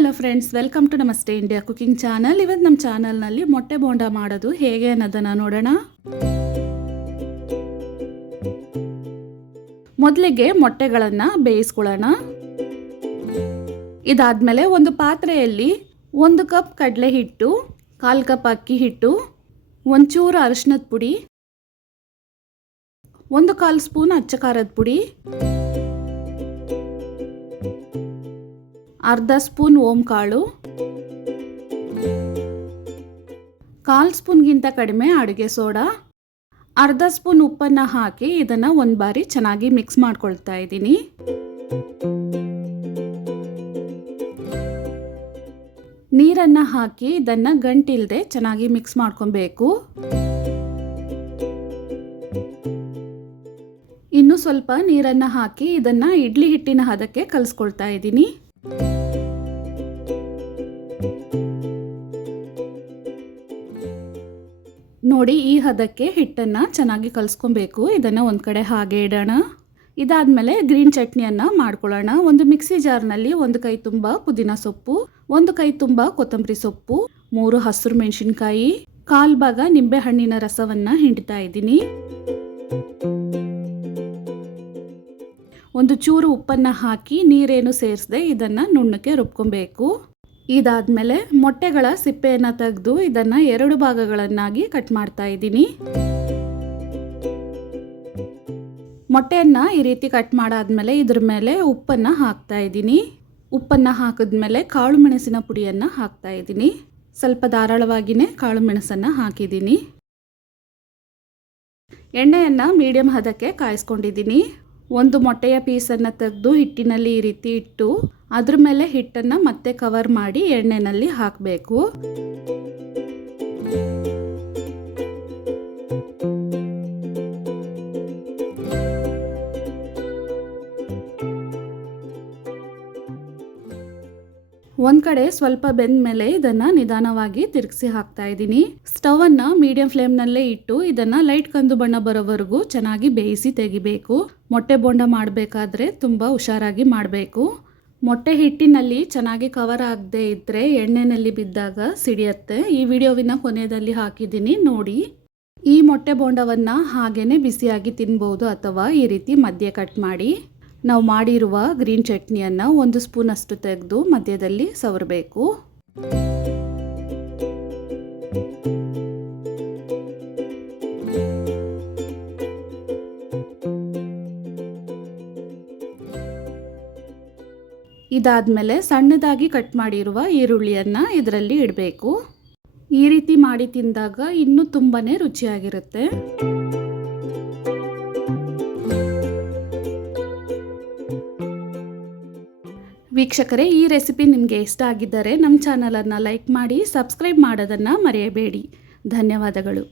Hello friends, welcome to ನಮಸ್ತೆ India cooking channel. ಇವತ್ತು ನಮ್ಮ ಚಾನಲ್ನಲ್ಲಿ ಮೊಟ್ಟೆ ಬೋಂಡ ಮಾಡೋದು ಹೇಗೆ ಅನ್ನೋದನ್ನು ನೋಡೋಣ. ಮೊದಲಿಗೆ ಮೊಟ್ಟೆಗಳನ್ನು ಬೇಯಿಸ್ಕೊಳ್ಳೋಣ. ಇದಾದಮೇಲೆ ಒಂದು ಪಾತ್ರೆಯಲ್ಲಿ 1 ಕಪ್ ಕಡಲೆ ಹಿಟ್ಟು, 1/4 ಕಪ್ ಅಕ್ಕಿ ಹಿಟ್ಟು, ಒಂಚೂರು ಅರಿಶಿನದ ಪುಡಿ, 1/4 ಸ್ಪೂನ್ ಅಚ್ಚ ಖಾರದ ಪುಡಿ, ಅರ್ಧ ಸ್ಪೂನ್ ಓಂ ಕಾಳು, 1/4 ಸ್ಪೂನ್ಗಿಂತ ಕಡಿಮೆ ಅಡುಗೆ ಸೋಡಾ, ಅರ್ಧ ಸ್ಪೂನ್ ಉಪ್ಪನ್ನು ಹಾಕಿ ಇದನ್ನು ಒಂದು ಬಾರಿ ಚೆನ್ನಾಗಿ ಮಿಕ್ಸ್ ಮಾಡ್ಕೊಳ್ತಾ ಇದ್ದೀನಿ. ನೀರನ್ನು ಹಾಕಿ ಇದನ್ನು ಗಂಟಿಲ್ಲದೆ ಚೆನ್ನಾಗಿ ಮಿಕ್ಸ್ ಮಾಡ್ಕೊಬೇಕು. ಇನ್ನು ಸ್ವಲ್ಪ ನೀರನ್ನು ಹಾಕಿ ಇದನ್ನು ಇಡ್ಲಿ ಹಿಟ್ಟಿನ ಹದಕ್ಕೆ ಕಲಿಸ್ಕೊಳ್ತಾ ಇದ್ದೀನಿ. ನೋಡಿ, ಈ ಹದಕ್ಕೆ ಹಿಟ್ಟನ್ನು ಚೆನ್ನಾಗಿ ಕಲಿಸ್ಕೊಬೇಕು. ಇದನ್ನು ಒಂದು ಕಡೆ ಹಾಗೆ ಇಡೋಣ. ಇದಾದಮೇಲೆ ಗ್ರೀನ್ ಚಟ್ನಿಯನ್ನು ಮಾಡ್ಕೊಳ್ಳೋಣ. ಒಂದು ಮಿಕ್ಸಿ ಜಾರ್ನಲ್ಲಿ 1 ಕೈ ತುಂಬ ಪುದೀನ ಸೊಪ್ಪು, 1 ಕೈ ತುಂಬ ಕೊತ್ತಂಬರಿ ಸೊಪ್ಪು, 3 ಹಸಿರು ಮೆಣಸಿನ್ಕಾಯಿ, 1/4 ಭಾಗ ನಿಂಬೆ ಹಣ್ಣಿನ ರಸವನ್ನು ಹಿಂಡ್ತಾ ಇದ್ದೀನಿ. ಒಂದು ಚೂರು ಉಪ್ಪನ್ನು ಹಾಕಿ ನೀರೇನು ಸೇರಿಸದೆ ಇದನ್ನು ನುಣ್ಣಕ್ಕೆ ರುಬ್ಕೊಬೇಕು. ಇದಾದಮೇಲೆ ಮೊಟ್ಟೆಗಳ ಸಿಪ್ಪೆಯನ್ನು ತೆಗೆದು ಇದನ್ನು 2 ಭಾಗಗಳನ್ನಾಗಿ ಕಟ್ ಮಾಡ್ತಾ ಇದ್ದೀನಿ. ಮೊಟ್ಟೆಯನ್ನು ಈ ರೀತಿ ಕಟ್ ಮಾಡಾದ್ಮೇಲೆ ಇದ್ರ ಮೇಲೆ ಉಪ್ಪನ್ನು ಹಾಕ್ತಾ ಇದ್ದೀನಿ. ಉಪ್ಪನ್ನು ಹಾಕಿದ್ಮೇಲೆ ಕಾಳು ಮೆಣಸಿನ ಪುಡಿಯನ್ನು ಹಾಕ್ತಾ ಇದ್ದೀನಿ. ಸ್ವಲ್ಪ ಧಾರಾಳವಾಗಿಯೇ ಕಾಳು ಮೆಣಸನ್ನು ಹಾಕಿದ್ದೀನಿ. ಎಣ್ಣೆಯನ್ನು ಮೀಡಿಯಂ ಹದಕ್ಕೆ ಕಾಯಿಸ್ಕೊಂಡಿದ್ದೀನಿ. ಒಂದು ಮೊಟ್ಟೆಯ ಪೀಸನ್ನು ತೆಗೆದು ಹಿಟ್ಟಿನಲ್ಲಿ ಈ ರೀತಿ ಇಟ್ಟು ಅದ್ರ ಮೇಲೆ ಹಿಟ್ಟನ್ನು ಮತ್ತೆ ಕವರ್ ಮಾಡಿ ಎಣ್ಣೆಯಲ್ಲಿ ಹಾಕಬೇಕು. ಒಂದು ಕಡೆ ಸ್ವಲ್ಪ ಬೆಂದ ಮೇಲೆ ಇದನ್ನು ನಿಧಾನವಾಗಿ ತಿರುಗಿಸಿ ಹಾಕ್ತಾ ಇದ್ದೀನಿ. ಸ್ಟವನ್ನು ಮೀಡಿಯಂ ಫ್ಲೇಮ್ನಲ್ಲೇ ಇಟ್ಟು ಇದನ್ನು ಲೈಟ್ ಕಂದು ಬಣ್ಣ ಬರೋವರೆಗೂ ಚೆನ್ನಾಗಿ ಬೇಯಿಸಿ ತೆಗಿಬೇಕು. ಮೊಟ್ಟೆ ಬೋಂಡ ಮಾಡಬೇಕಾದ್ರೆ ತುಂಬ ಹುಷಾರಾಗಿ ಮಾಡಬೇಕು. ಮೊಟ್ಟೆ ಹಿಟ್ಟಿನಲ್ಲಿ ಚೆನ್ನಾಗಿ ಕವರ್ ಆಗದೆ ಇದ್ದರೆ ಎಣ್ಣೆಯಲ್ಲಿ ಬಿದ್ದಾಗ ಸಿಡಿಯುತ್ತೆ. ಈ ವಿಡಿಯೋವಿನ ಕೊನೆಯಲ್ಲಿ ಹಾಕಿದ್ದೀನಿ ನೋಡಿ. ಈ ಮೊಟ್ಟೆ ಬೋಂಡವನ್ನು ಹಾಗೇ ಬಿಸಿಯಾಗಿ ತಿನ್ಬೋದು ಅಥವಾ ಈ ರೀತಿ ಮಧ್ಯೆ ಕಟ್ ಮಾಡಿ. ನಾವು ಮಾಡಿರುವ ಗ್ರೀನ್ ಚಟ್ನಿಯನ್ನು 1 ಸ್ಪೂನಷ್ಟು ತೆಗೆದು ಮಧ್ಯದಲ್ಲಿ ಸವರಬೇಕು. ಇದಾದಮೇಲೆ ಸಣ್ಣದಾಗಿ ಕಟ್ ಮಾಡಿರುವ ಈರುಳ್ಳಿಯನ್ನು ಇದರಲ್ಲಿ ಇಡಬೇಕು. ಈ ರೀತಿ ಮಾಡಿ ತಿಂದಾಗ ಇನ್ನೂ ತುಂಬಾ ರುಚಿಯಾಗಿರುತ್ತೆ. ವೀಕ್ಷಕರೇ, ಈ ರೆಸಿಪಿ ನಿಮಗೆ ಇಷ್ಟ ಆಗಿದ್ದರೆ ನಮ್ಮ ಚಾನಲನ್ನು ಲೈಕ್ ಮಾಡಿ, ಸಬ್ಸ್ಕ್ರೈಬ್ ಮಾಡೋದನ್ನು ಮರೆಯಬೇಡಿ. ಧನ್ಯವಾದಗಳು.